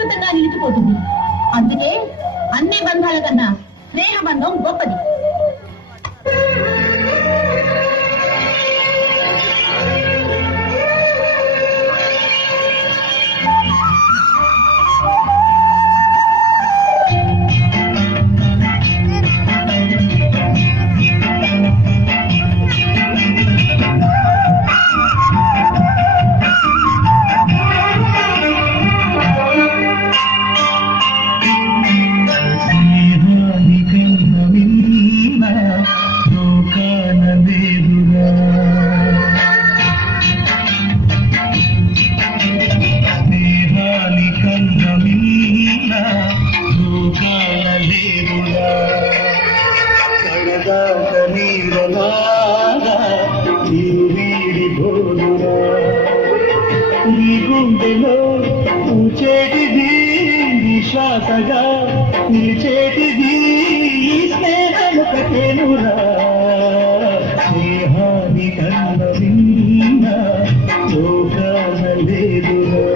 శాశ్వతంగా నిలిచిపోతుంది. అందుకే అన్ని బంధాల కన్నా స్నేహబంధం గొప్పది. గుండెలో పూచేటిది విశ్వాసగా నిలిచేటిది స్నేహముకటేనురా స్నేహాని కన్న విన్న లోకాన లేదురా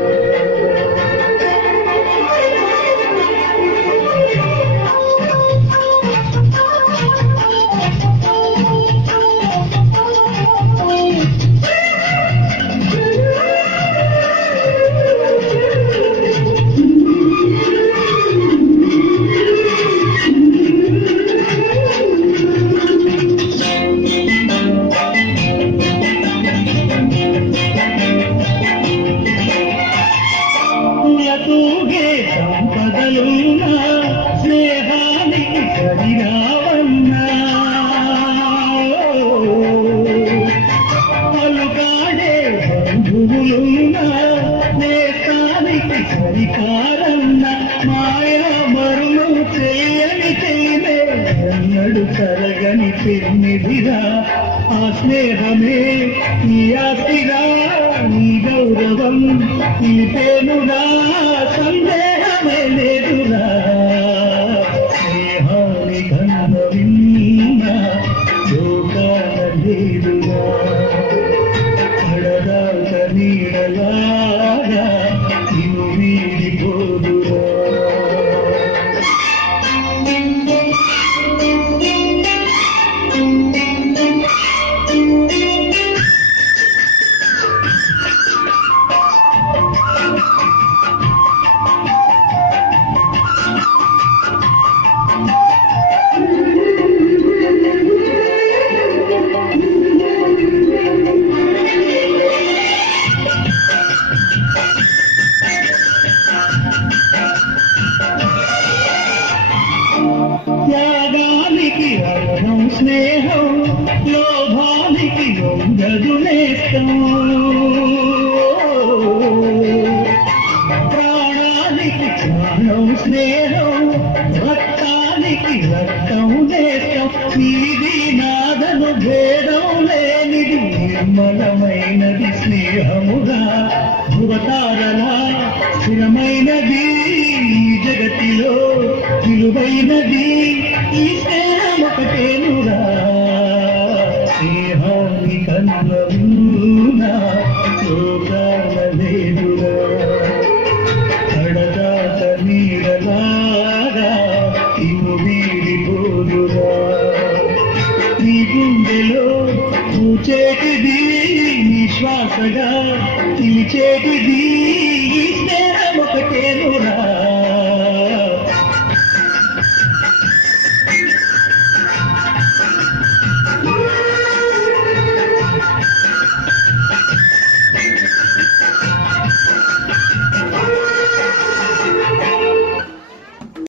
తూగే సంపదలున్నా స్నేహానికి సరిరావన్నా పలుకాడే బంధువులున్నా నేతానికి సరికారన్న మాయా మరులు చేయని చేయలే ఎన్నడు కరగని పెన్నిదిరా ఆ స్నేహమే నీ ఆస్తిగా నీ గౌరవం నిలిపేనురా సందేహమే లేదురా స్నేహాని కన్న విన్న లోకాన లేదురా పడదాక నీడలాగా నిన్ను వీడిపోదురా త్యాగానికి అర్థం స్నేహం లోభానికి లొంగదు నేస్తం ప్రాణానికి ప్రాణం స్నేహం రక్తానికి రక్తం నేస్తం నీది నాదను భేదం లేనిది నిర్మలమైనది స్నేహముగా ధృవతారలా స్థిరమైనది ఈ జగతిలో విలువైనది ఈ